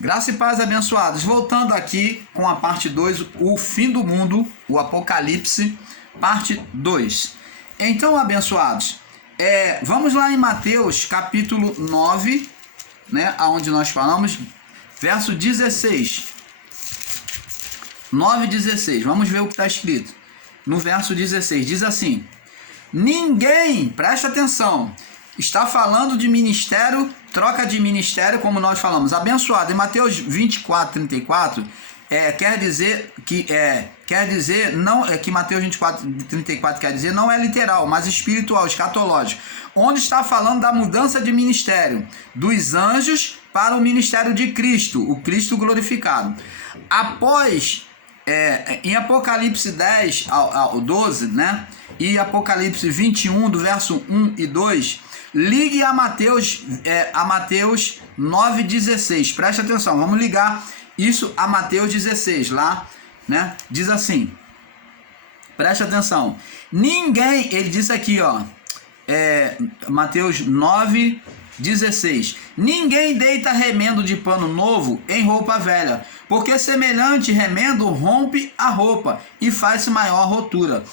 Graça e paz, abençoados. Voltando aqui com a parte 2, o fim do mundo, o Apocalipse, parte 2. Então, abençoados, vamos lá em Mateus capítulo 9, né, onde nós falamos, verso 16. 9:16. Vamos ver o que está escrito. No verso 16, diz assim: ninguém, presta atenção, está falando de ministério, troca de ministério, como nós falamos, abençoado. Em Mateus 24:34, quer dizer não é que Mateus 24:34 quer dizer, não é literal, mas espiritual, escatológico, onde está falando da mudança de ministério dos anjos para o ministério de Cristo, o Cristo glorificado. Após em Apocalipse 10 ao 12, né? E Apocalipse 21, do verso 1 e 2, ligue a Mateus 9:16. Preste atenção, vamos ligar isso a Mateus 16, lá, né? Diz assim, preste atenção. Ninguém, ele diz aqui, ó, Mateus 9:16. Ninguém deita remendo de pano novo em roupa velha, porque semelhante remendo rompe a roupa e faz-se maior rotura.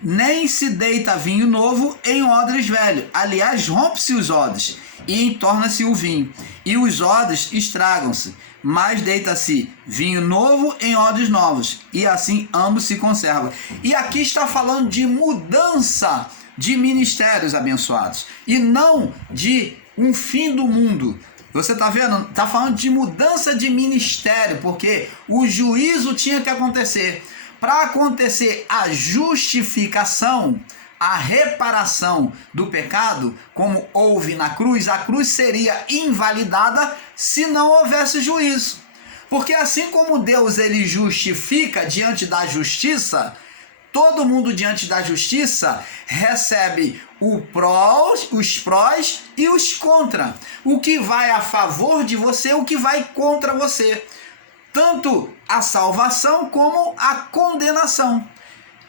Nem se deita vinho novo em odres velhos. Aliás, rompe-se os odres e torna-se o vinho, e os odres estragam-se. Mas deita-se vinho novo em odres novos, e assim ambos se conservam. E aqui está falando de mudança de ministérios, abençoados, e não de um fim do mundo. Você está vendo? Está falando de mudança de ministério, porque o juízo tinha que acontecer. Para acontecer a justificação, a reparação do pecado, como houve na cruz, a cruz seria invalidada se não houvesse juízo. Porque assim como Deus ele justifica diante da justiça, todo mundo diante da justiça recebe os prós e os contra. O que vai a favor de você, o que vai contra você. Tanto a salvação como a condenação.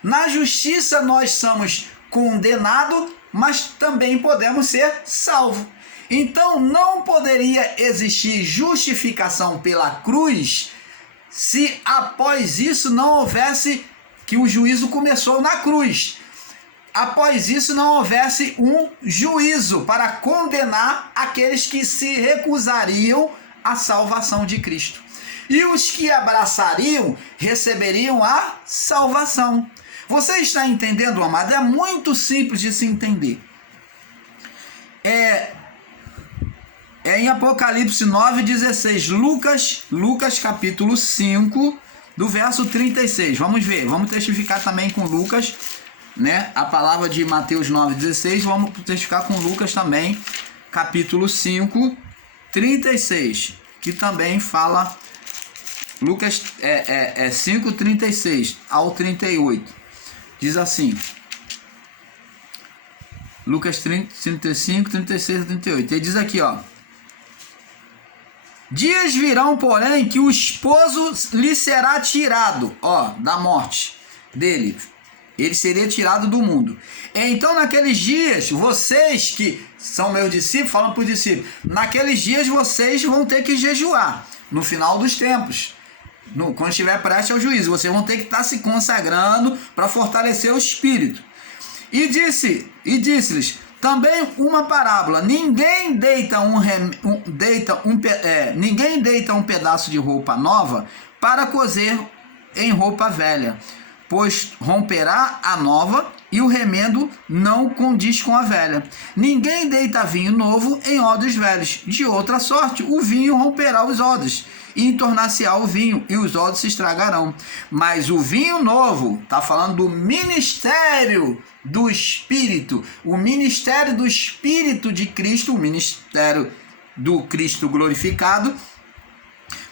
Na justiça nós somos condenados, mas também podemos ser salvos. Então não poderia existir justificação pela cruz se após isso não houvesse, que o juízo começou na cruz, após isso não houvesse um juízo para condenar aqueles que se recusariam à salvação de Cristo. E os que abraçariam receberiam a salvação. Você está entendendo, amado? É muito simples de se entender. Em Apocalipse 9:16, Lucas capítulo 5, do verso 36. Vamos ver, vamos testificar também com Lucas, né? A palavra de Mateus 9:16, vamos testificar com Lucas também, capítulo 5, 36, que também fala, Lucas 5:36 ao 38, diz assim, Lucas 35, 36 a 38, ele diz aqui, ó: dias virão, porém, que o esposo lhe será tirado, da morte dele. Ele seria tirado do mundo. Então, naqueles dias, vocês que são meus discípulos, falam para os discípulos, naqueles dias vocês vão ter que jejuar, no final dos tempos. Quando estiver prestes ao juízo, vocês vão ter que estar se consagrando para fortalecer o espírito. E disse-lhes também uma parábola: ninguém deita um pedaço de roupa nova para cozer em roupa velha, pois romperá a nova e o remendo não condiz com a velha. Ninguém deita vinho novo em odres velhos, de outra sorte o vinho romperá os odres e entornar-se-á o vinho, e os odres se estragarão. Mas o vinho novo, está falando do ministério do Espírito, o ministério do Espírito de Cristo, o ministério do Cristo glorificado.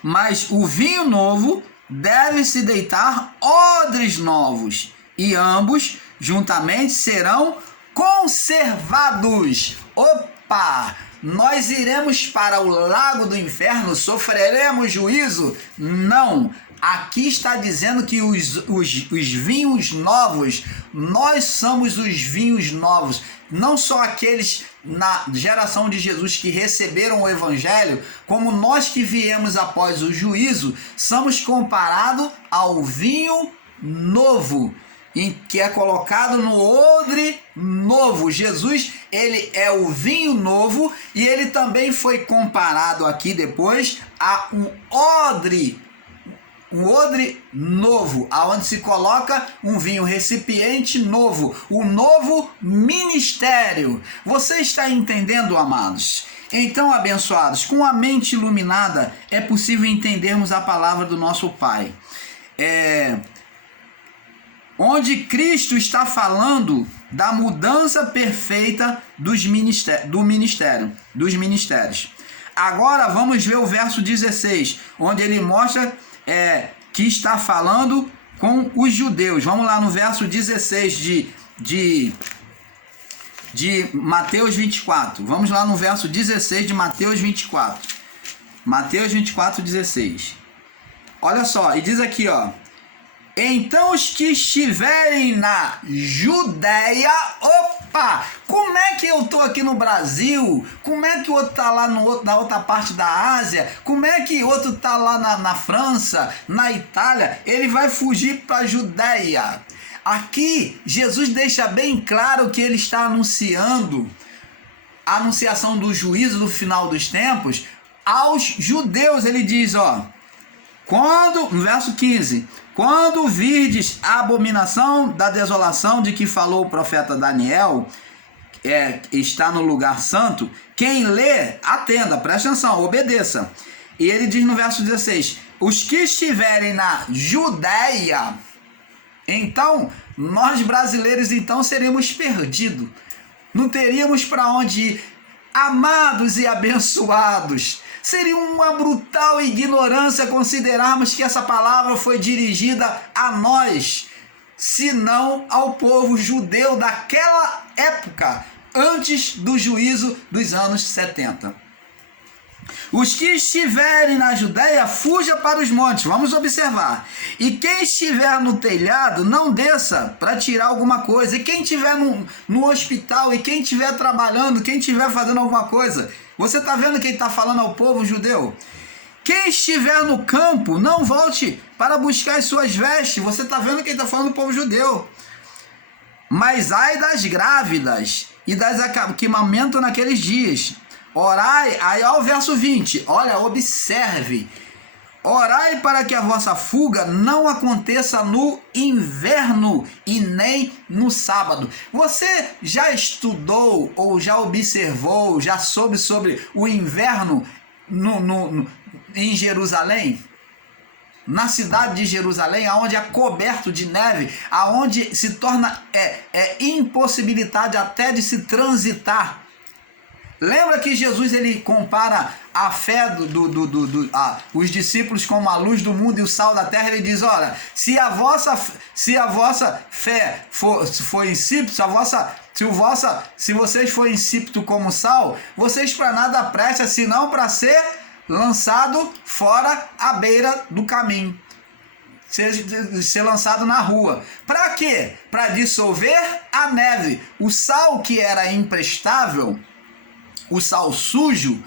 Mas o vinho novo deve se deitar odres novos, e ambos juntamente serão conservados. Opa! Nós iremos para o lago do inferno? Sofreremos juízo? Não. Aqui está dizendo que os vinhos novos, nós somos os vinhos novos. Não só aqueles na geração de Jesus que receberam o evangelho, como nós que viemos após o juízo, somos comparados ao vinho novo, que é colocado no odre novo. Jesus, ele é o vinho novo, e ele também foi comparado aqui depois a um odre novo, aonde se coloca um vinho, recipiente novo, o novo ministério. Você está entendendo, amados? Então, abençoados, com a mente iluminada é possível entendermos a palavra do nosso Pai. Onde Cristo está falando da mudança perfeita dos ministérios. Agora vamos ver o verso 16, onde ele mostra que está falando com os judeus. Vamos lá no verso 16 de Mateus 24. Vamos lá no verso 16 de Mateus 24. Mateus 24, 16. Olha só, e diz aqui, ó: então os que estiverem na Judéia, opa, como é que eu estou aqui no Brasil? Como é que o outro está lá na outra parte da Ásia? Como é que o outro está lá na França, na Itália? Ele vai fugir para a Judéia. Aqui, Jesus deixa bem claro que ele está anunciando a anunciação do juízo do final dos tempos aos judeus. Ele diz, ó, no verso 15, quando virdes a abominação da desolação de que falou o profeta Daniel, está no lugar santo, quem lê, atenda, presta atenção, obedeça. E ele diz no verso 16, os que estiverem na Judéia, então nós brasileiros então seremos perdidos, não teríamos para onde ir. Amados e abençoados, seria uma brutal ignorância considerarmos que essa palavra foi dirigida a nós, se não ao povo judeu daquela época, antes do juízo dos anos 70. Os que estiverem na Judéia, fuja para os montes. Vamos observar. E quem estiver no telhado, não desça para tirar alguma coisa. E quem estiver no hospital, e quem estiver trabalhando, quem estiver fazendo alguma coisa. Você está vendo quem está falando ao povo judeu? Quem estiver no campo, não volte para buscar as suas vestes. Você está vendo quem está falando ao povo judeu. Mas ai das grávidas e das que amamentam naqueles dias. Orai, aí ao verso 20, olha, observe. Orai para que a vossa fuga não aconteça no inverno e nem no sábado. Você já estudou ou já observou, já soube sobre o inverno em Jerusalém? Na cidade de Jerusalém, aonde é coberto de neve, aonde se torna impossibilidade até de se transitar. Lembra que Jesus ele compara a fé os discípulos como a luz do mundo e o sal da terra? Ele diz, olha, se a vossa fé for insípida, se vocês forem insípidos como sal, vocês para nada prestam, senão para ser lançado fora à beira do caminho, ser lançado na rua. Para quê? Para dissolver a neve. O sal que era imprestável, o sal sujo,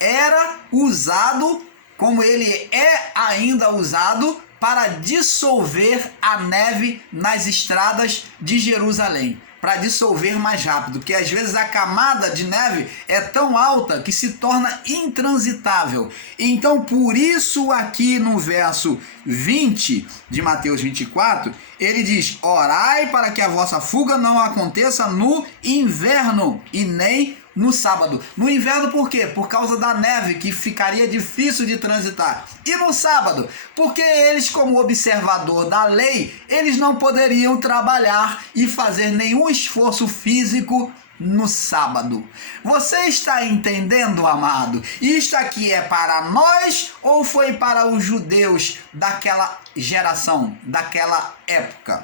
era usado, como ele é ainda usado, para dissolver a neve nas estradas de Jerusalém, para dissolver mais rápido, porque às vezes a camada de neve é tão alta que se torna intransitável. Então, por isso aqui no verso 20 de Mateus 24, ele diz, orai para que a vossa fuga não aconteça no inverno e nem no sábado. No inverno por quê? Por causa da neve, que ficaria difícil de transitar. E no sábado? Porque eles, como observador da lei, eles não poderiam trabalhar e fazer nenhum esforço físico no sábado. Você está entendendo, amado? Isto aqui é para nós ou foi para os judeus daquela geração, daquela época?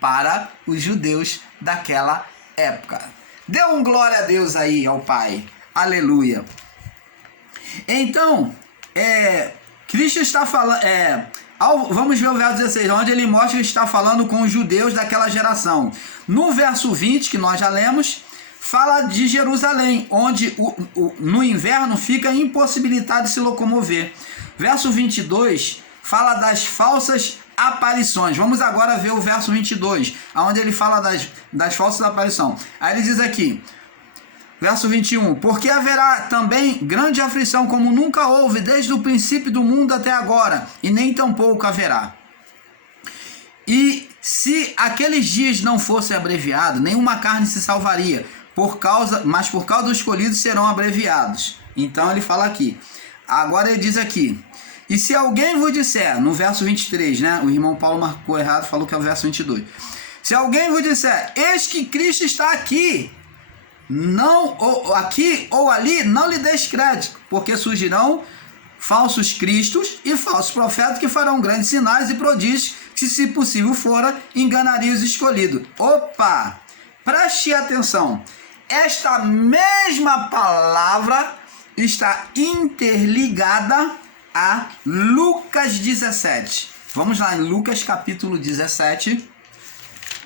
Para os judeus daquela época. Dê um glória a Deus aí, ao Pai. Aleluia. Então, Cristo está falando... vamos ver o verso 16, onde ele mostra que está falando com os judeus daquela geração. No verso 20, que nós já lemos, fala de Jerusalém, onde no inverno fica impossibilitado de se locomover. Verso 22 fala das falsas aparições. Vamos agora ver o verso 22, onde ele fala das falsas aparições. Aí ele diz aqui, verso 21, porque haverá também grande aflição, como nunca houve, desde o princípio do mundo até agora, e nem tampouco haverá. E se aqueles dias não fossem abreviados, nenhuma carne se salvaria, mas por causa dos escolhidos serão abreviados. Então ele fala aqui, agora ele diz aqui, e se alguém vos disser, no verso 23, né? O irmão Paulo marcou errado, falou que é o verso 22. Se alguém vos disser, eis que Cristo está aqui, não, ou aqui ou ali, não lhe deis crédito, porque surgirão falsos cristos e falsos profetas que farão grandes sinais e prodígios, que se possível fora, enganariam os escolhidos. Opa! Preste atenção. Esta mesma palavra está interligada a Lucas 17. Vamos lá em Lucas capítulo 17.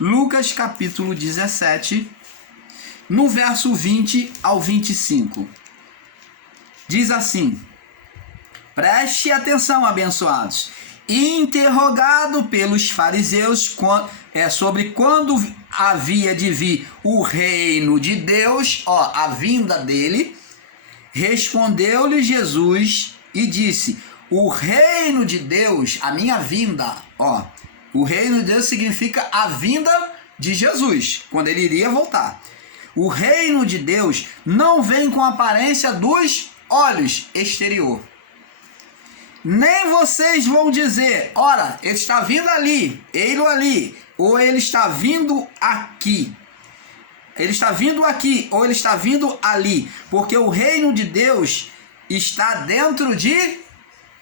Lucas capítulo 17, no verso 20 ao 25. Diz assim, preste atenção, abençoados. Interrogado pelos fariseus sobre quando havia de vir o reino de Deus, a vinda dele, respondeu-lhe Jesus e disse, o reino de Deus, a minha vinda, o reino de Deus significa a vinda de Jesus, quando ele iria voltar. O reino de Deus não vem com a aparência dos olhos exterior. Nem vocês vão dizer, ora, ele está vindo ali, ele ali, ou ele está vindo aqui. Ele está vindo aqui, ou ele está vindo ali, porque o reino de Deus está dentro de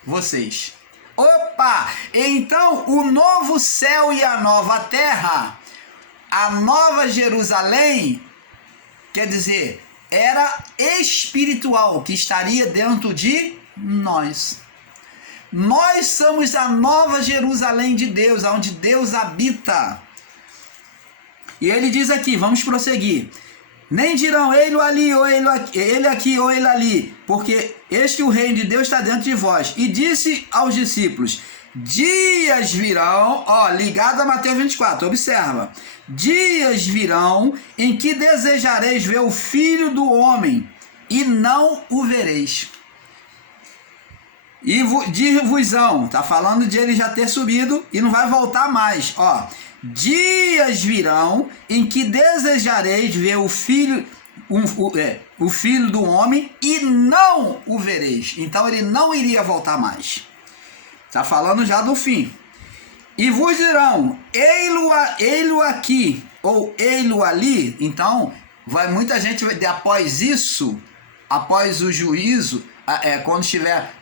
vocês. Opa! Então o novo céu e a nova terra, a nova Jerusalém, quer dizer, era espiritual, que estaria dentro de nós. Nós somos a nova Jerusalém de Deus, onde Deus habita. E ele diz aqui, vamos prosseguir. Nem dirão ele ali, ou ele aqui, ou ele ali, porque este o reino de Deus está dentro de vós. E disse aos discípulos, dias virão, ligado a Mateus 24, observa. Dias virão em que desejareis ver o Filho do Homem, e não o vereis. E dir-vos-ão, está falando de ele já ter subido e não vai voltar mais, dias virão em que desejareis ver o Filho do Homem e não o vereis. Então ele não iria voltar mais. Está falando já do fim. E vos dirão, ei-lo aqui ou ei-lo ali. Então muita gente após isso, após o juízo, quando estiver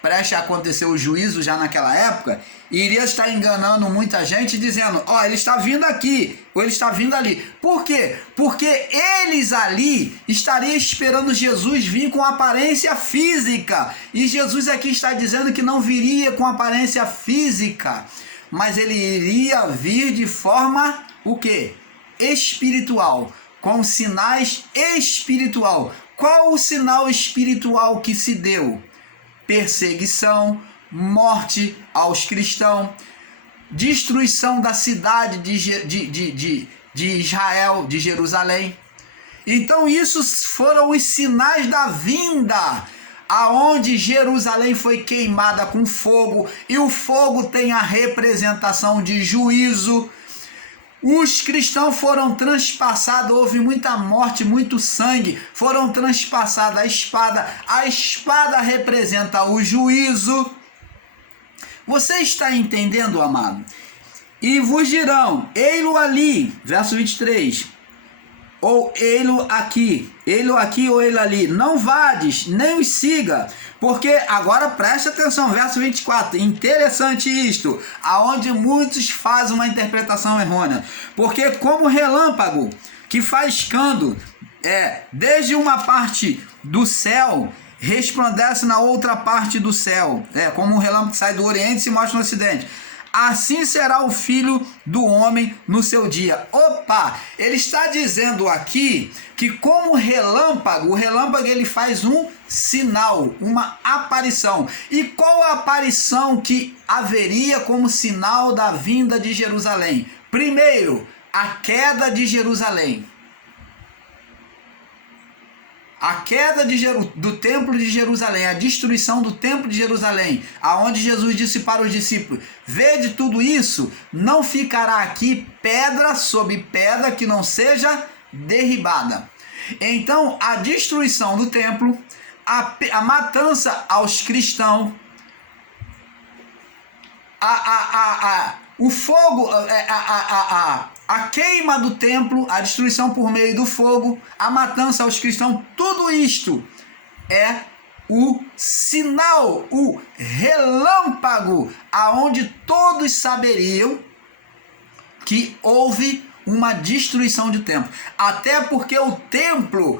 preste a acontecer o juízo já naquela época, iria estar enganando muita gente dizendo, ele está vindo aqui, ou ele está vindo ali. Por quê? Porque eles ali estariam esperando Jesus vir com aparência física, e Jesus aqui está dizendo que não viria com aparência física, mas ele iria vir de forma, o quê? Espiritual, com sinais espiritual. Qual o sinal espiritual que se deu? Perseguição, morte aos cristãos, destruição da cidade de Israel, de Jerusalém. Então isso foram os sinais da vinda, aonde Jerusalém foi queimada com fogo, e o fogo tem a representação de juízo. Os cristãos foram transpassados, houve muita morte, muito sangue, foram transpassados a espada representa o juízo. Você está entendendo, amado? E vos dirão, ei-lo ali, verso 23, ou ei-lo aqui ou ele ali, não vades, nem os siga, porque, agora preste atenção, verso 24, interessante isto, aonde muitos fazem uma interpretação errônea, porque como relâmpago que faz escândalo, desde uma parte do céu, resplandece na outra parte do céu, como um relâmpago que sai do oriente e se mostra no ocidente, assim será o Filho do Homem no seu dia. Opa! Ele está dizendo aqui que como relâmpago, o relâmpago ele faz um sinal, uma aparição. E qual a aparição que haveria como sinal da vinda de Jerusalém? Primeiro, a queda de Jerusalém. A queda do templo de Jerusalém, a destruição do templo de Jerusalém, aonde Jesus disse para os discípulos: vede tudo isso, não ficará aqui pedra sobre pedra que não seja derribada. Então, a destruição do templo, a matança aos cristãos, o fogo, a queima do templo, a destruição por meio do fogo, a matança aos cristãos, tudo isto é o sinal, o relâmpago, aonde todos saberiam que houve uma destruição de templo. Até porque o templo